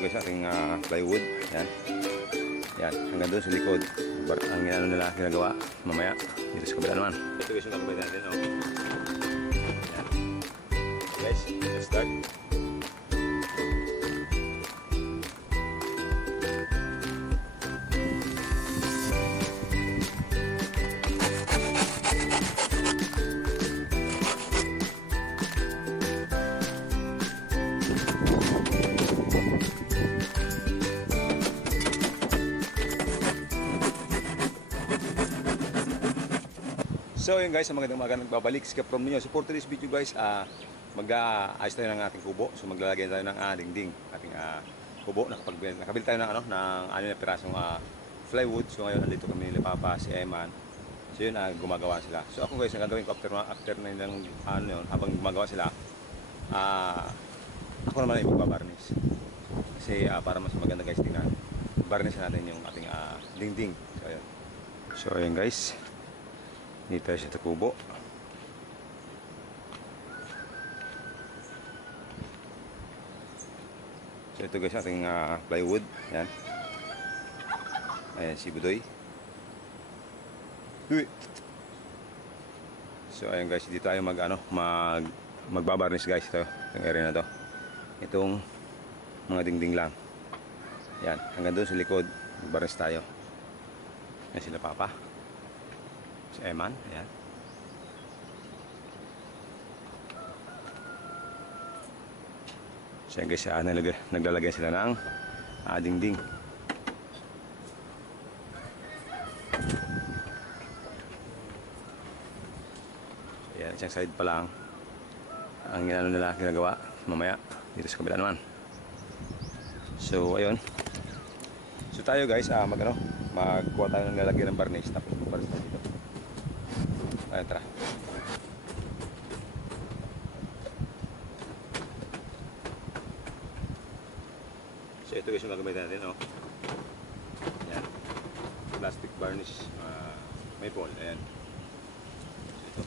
ito guys ating plywood. Yan. Yan. Hanggang doon sa likod. Ang ginano nila ginagawa. Mamaya. Dito sa kabila naman. Ito guys yung gagawin natin. Oh. Yan. Guys, let's start. So yun guys, magandang umaga, nagbabalik si From ninyo. So for today's video guys, mag-aayos tayo ng ating kubo. So maglalagay tayo ng dingding, ating kubo. Nakabili tayo ng na pirasong plywood. So ngayon nandito kami nila Papa, si Eman. So yun, gumagawa sila. So ako guys, ang gagawin ko after na nilang yun, habang gumagawa sila, ako naman ay magbabarnish. Kasi para mas maganda guys, tingnan, barnish natin yung ating dingding. So ayun. So ayun guys, dito tayo sa kubo. So ito guys ating plywood. Yan. Ayan si Budoy. So ayan guys, dito tayo magbabarnish guys. Ito, yung area na to. Itong mga dingding lang. Yan, hanggang doon sa likod magbarnish tayo. Yan sila Papa, si Eman, ayan. So guys, naglalagay sila ng dingding. Ayan, isang side pa lang ang ginagawa. Mamaya dito sa kabila naman. So ayun. So tayo guys, magkuha tayo ng lalagay ng varnish. Tapos magbarnish tayo dito. Ayan, tara. So ito guys yung gagamitin natin, oh. Ayan. Plastic varnish, maple, ayan. So ito.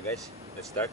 Okay guys, let's start.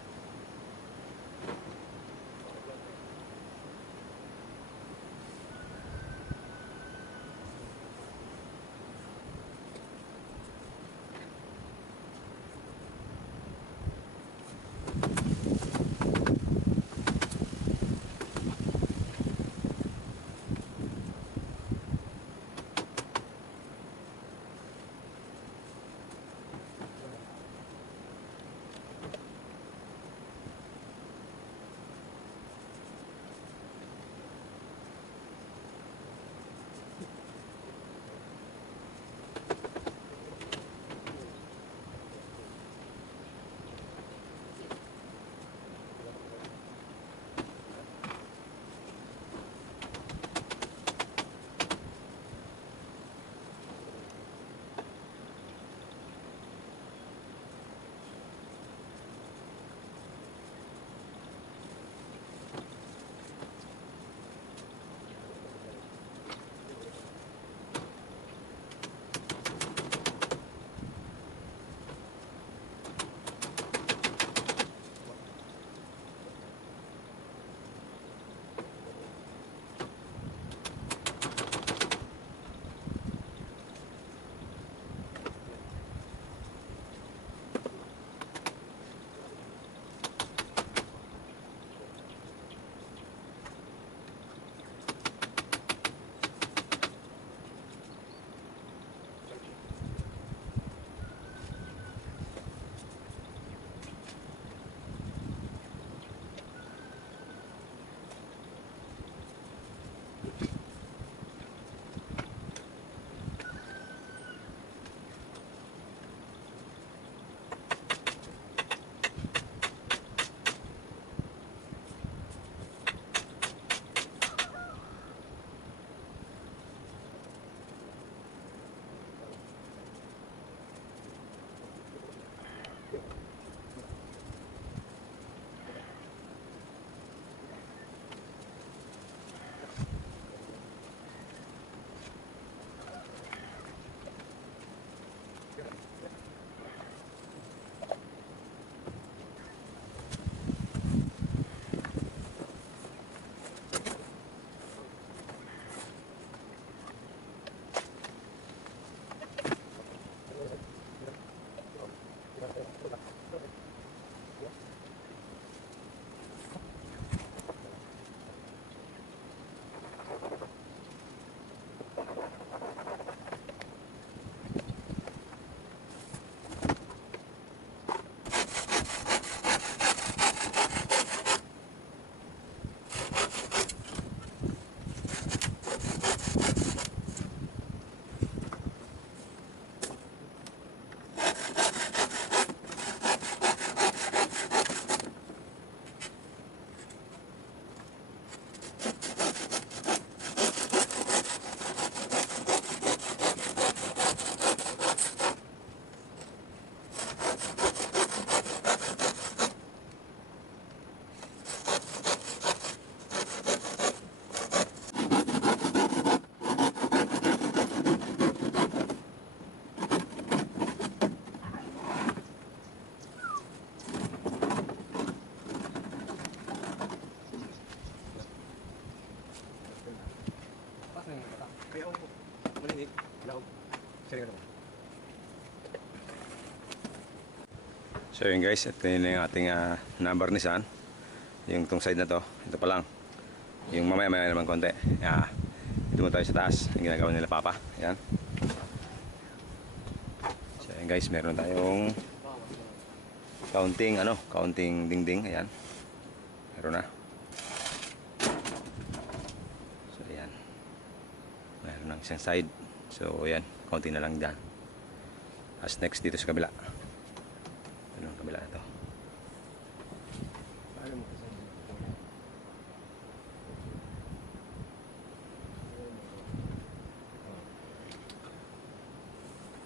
So yun guys, ito yun yung ating number nisan. Yung tong side na to, ito pa lang. Yung mamaya naman konti. Dito mo tayo sa taas, yung ginagawa nila Papa. Ayan. So yun guys, meron tayong counting dingding. Ayan. Meron na. So ayan. Meron ng isang side. So ayan, counting na lang dyan. As next dito sa kabila. Ito yung kabila na to.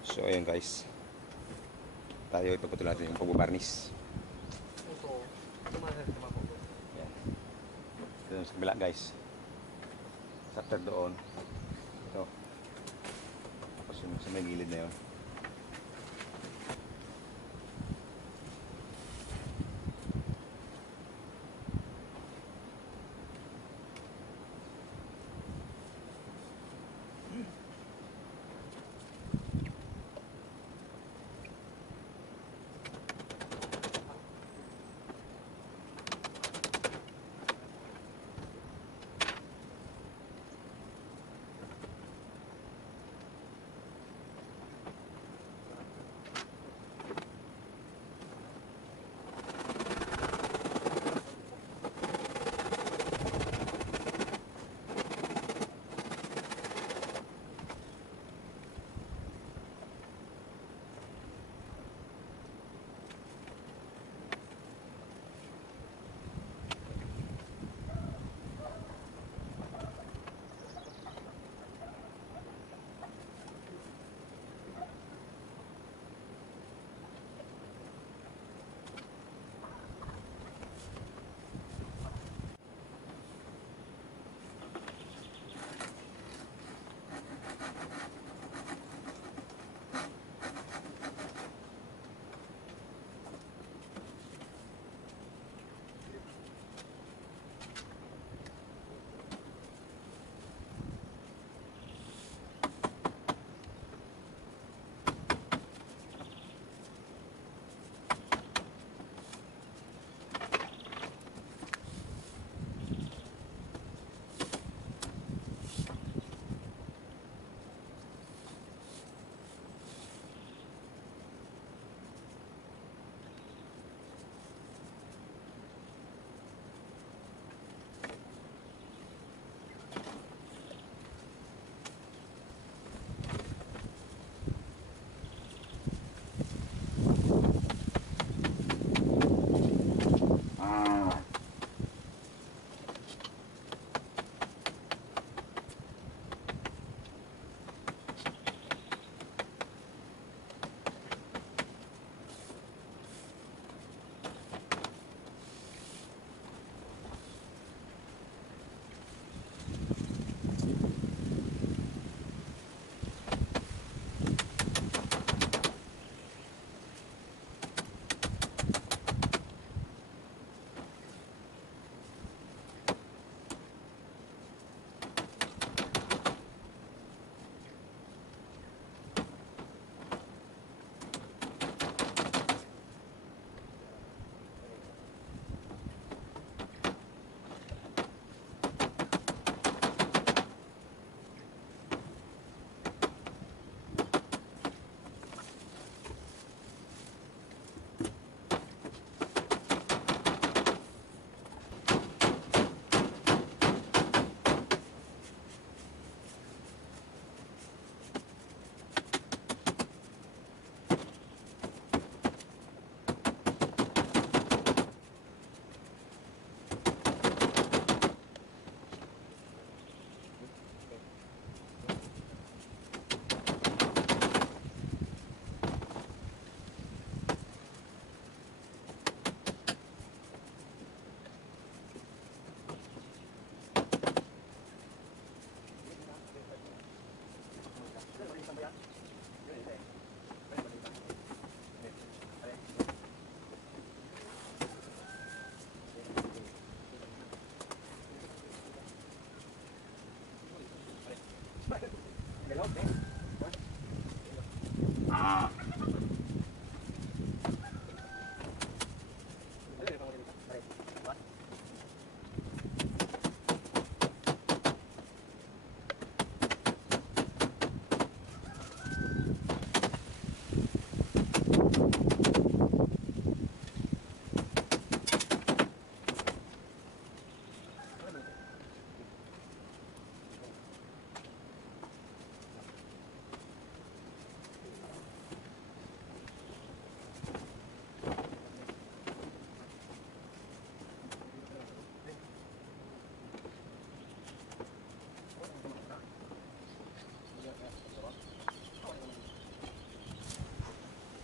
So ayun guys, tayo ipapatuloy natin yung pagbabarnis. Ayan. Ito sa kabila guys. After doon, ito. Tapos yung sa may gilid na yun.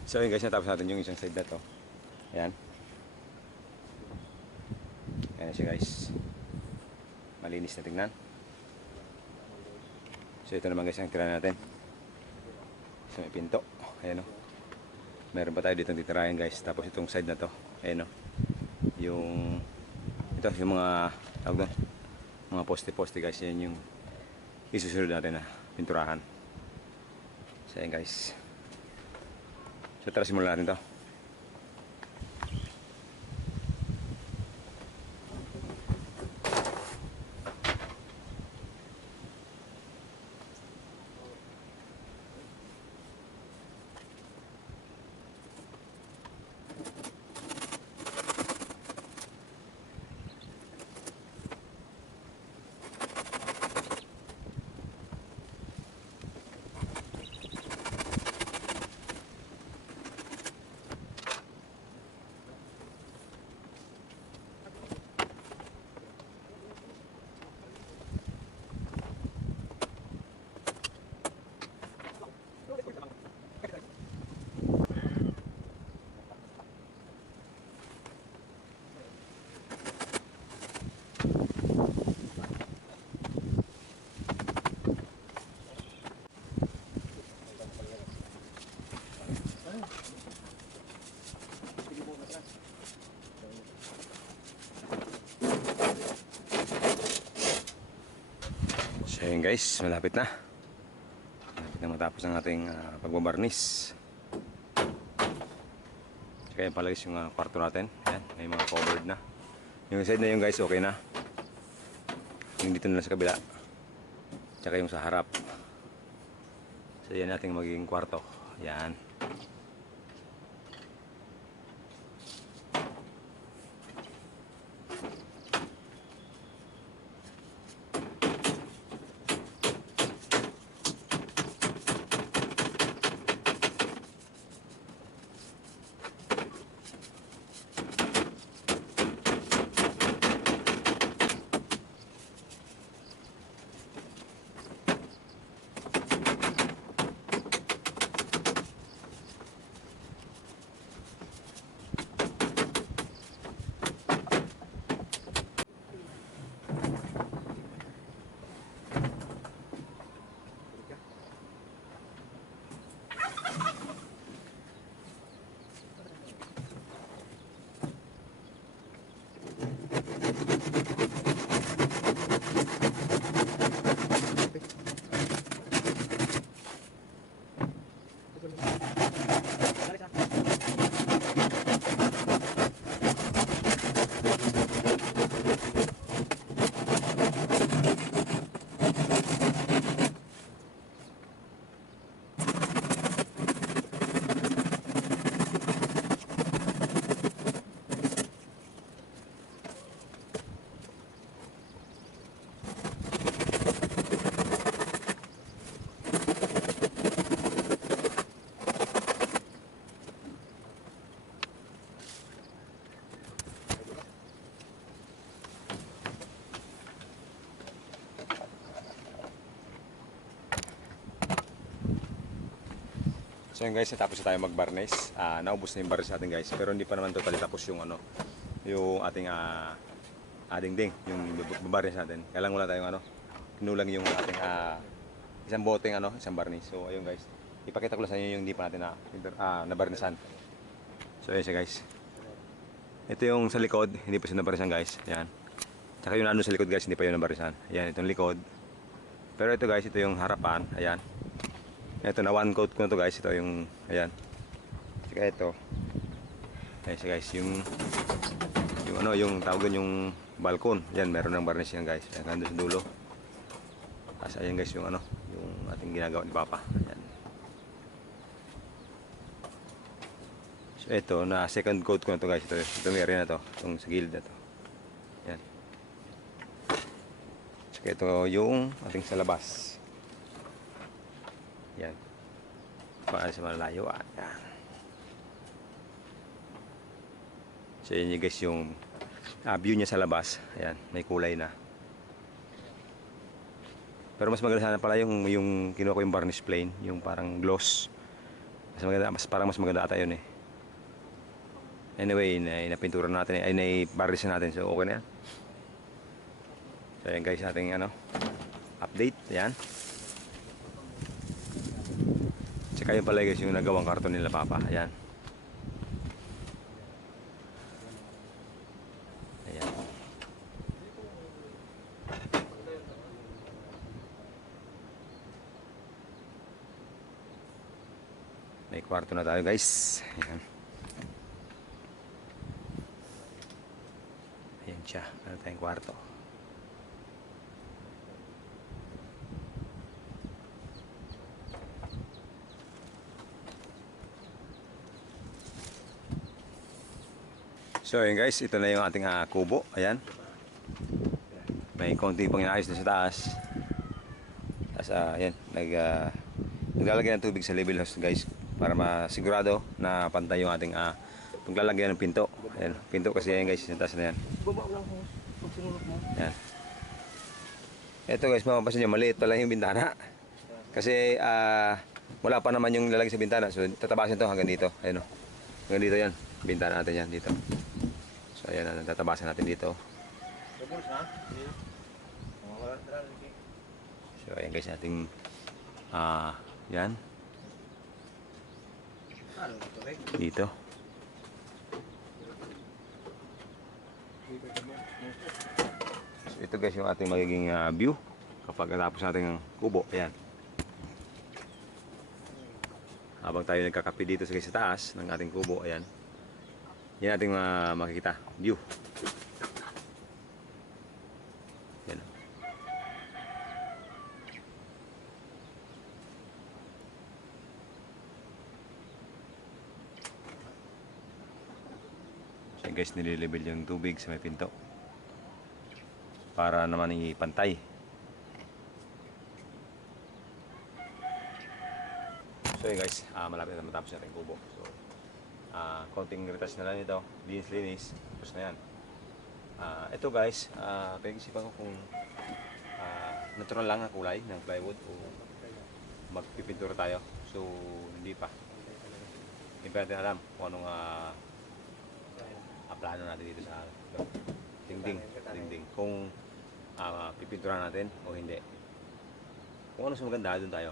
So yun guys, natapos natin yung isang side na to. Ayan. Ayan siya guys. Malinis na tingnan. So ito naman guys ang tira natin. So may pinto. Ayan o. Meron pa tayo dito titirayan guys. Tapos itong side na to. Ayan o. Yung ito yung mga tawag doon. Mga poste-poste guys. Yan yung isusunod natin na pinturahan. So ayan guys. So tara simulan natin to. So yun guys, malapit na. Malapit na matapos ang ating pagbabarnis. Kaya palagis yung kwarto natin. Ayan, may mga covered na. Yung side na yung guys, okay na. Yung dito na sa kabila. Tsaka yung sa harap. So yan nating magiging kwarto. Ayan. So yun guys, natapos na tayo mag-varnish. Naubos na yung varnish natin guys. Pero hindi pa naman totally tapos yung ano, yung ating dingding, yung varnish natin. Kaya lang wala tayong ano, kinulang yung ating isang boteng ano, isang varnish. So ayun guys, ipakita ko lang sa inyo yung hindi pa natin na varnishan. So ayun siya guys. Ito yung sa likod, hindi pa siya nabarnisan guys. Ayan. Tsaka yung ano sa likod guys, hindi pa yun nabarnisan. Ayan, itong likod. Pero ito guys, ito yung harapan. Ayan. Ito na one coat ko na to guys. Ito yung, ayan. Saka ito. Ayan siya guys. Yung ano, yung tawagan yung balkon. Ayan, meron ng varnish yan guys. Ayan, nandun sa dulo. Tapos ayan guys yung ano, yung ating ginagawa ni Papa. Ayan. So ito, na second coat ko na to guys. Ito may area na to. Itong sa gilid na to. Yan. So ito yung ating sa labas. Yan. Para sa malayo. Yan. So yun guys yung view niya sa labas. Ayan, may kulay na. Pero mas maganda sana pala yung kinuha ko yung varnish plain, yung parang gloss. Mas maganda, parang mas maganda ata yun eh. Anyway, napintura natin, ay nai-varnish natin. So okay na yan. So ayan guys, ating update. Ayan. Tsaka yun pala guys yung nagawang karton nila Papa. Ayan. Ayan. May kwarto na tayo guys. Ayan. Ayan siya. Meron tayong kwarto. So ayan guys, ito na yung ating kubo. Ayan. May konti pang inaayos na sa taas. Tapos ayan, naglalagay ng tubig sa level house guys para masigurado na pantay yung ating paglalagyan ng pinto. Ayan, pinto kasi ayan guys, sa taas na yan. Ayan. Ito guys, mapapansin nyo, maliit pala yung bintana. Kasi wala pa naman yung lalagay sa bintana. So tatabasin to hanggang dito. Ayan o. Hanggang dito yan. Bintana natin yan dito. So ayan, tatabasan natin dito. So ayan guys, ating yan. Dito. So ito guys yung ating magiging view kapag natapos natin ang kubo. Ayan. Habang tayo nagkakape dito sa taas ng ating kubo, ayan. Yan ating makikita, view. Yan. So guys, nililibel yung tubig sa may pinto para naman ipantay. So yun guys, malapit na matapos natin kubo. So konting retouch na lang ito, linis, tapos na yan. Ito guys, pinag-isipan ko kung natural lang ang kulay ng plywood o magpipintura tayo. So hindi pa. Hindi pa natin alam kung anong plano natin dito sa dingding. Kung pipintura natin o hindi. Kung ano sa maganda, doon tayo.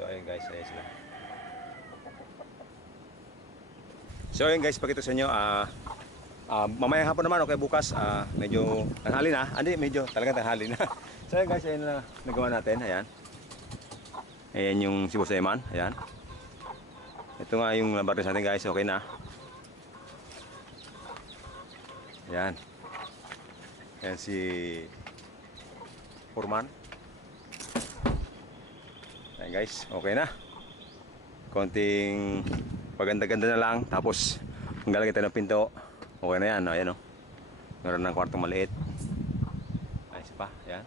So ayun guys, ayun sila. So ayun guys, pakita sa inyo, mamaya hapon naman o kaya bukas, medyo tanghali na. Hindi, medyo talaga tanghali na. So ayun guys, ayun na nagawa natin. Ayan. Ayan yung si Boss Eman. Ayan. Ito nga yung labaris natin guys, okay na. Ayan. Ayan si Foreman. Ayan guys, okay na. Konting paganda-ganda na lang. Tapos maglalagay tayo ng pinto. Okay na yan. Ayan o. Meron ng kwartong maliit. Ayos pa. Ayan.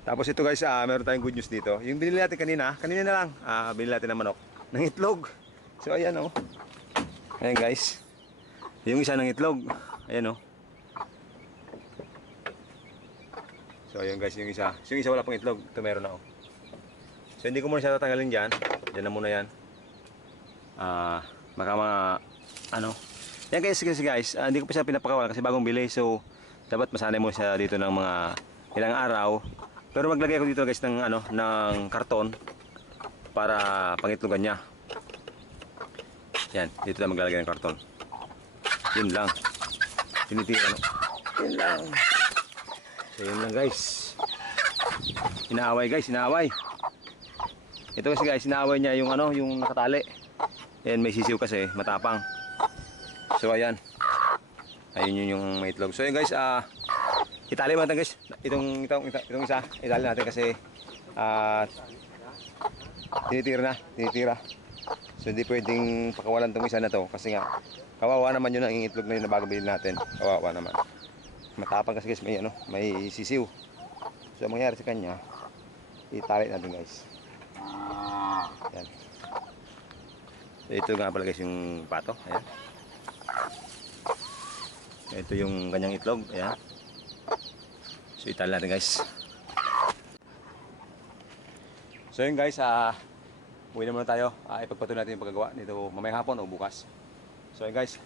Tapos ito guys, meron tayong good news dito. Yung binili natin kanina na lang. Binili natin ng manok. Ng itlog. So ayan o. Ayan guys. Yung isa ng itlog. Ayan o. So ayan guys, yung isa. So, yung isa wala pang itlog. Ito meron na o. So hindi ko muna siya tatanggalin dyan. Dyan na muna yan. Baka mga yan guys, hindi ko pa siya pinapakawalan kasi bagong bili. So dapat masanay mo siya dito ng mga ilang araw. Pero maglagay ako dito guys ng ng karton para pangitlogan niya. Yan, dito na maglalagay ng karton. Yun lang. Tinitira Yun lang. So yun lang guys. Inaaway guys, inaaway. Ito kasi guys, inaaway niya yung yung nakatali. Ayan, may sisiw kasi, matapang. So ayan. Ayun yun yung may itlog. So yun guys, itali mo natin guys. Itong isa, itali natin kasi tinitira. So hindi pwedeng pakawalan tong isa na to kasi nga kawawa naman yun ang itlog na yun na bago bilhin natin. Kawawa naman. Matapang kasi guys, may ano, may sisiw. So ang mangyari sa kanya, itali natin guys. Yan. So ito nga pala guys yung pato. Ayan. Ito yung kanyang itlog. Ayan. So itali natin guys. So yun guys, uwi na muna tayo. Ipagpatuloy natin yung paggagawa nito mamayang hapon o bukas. So yun guys,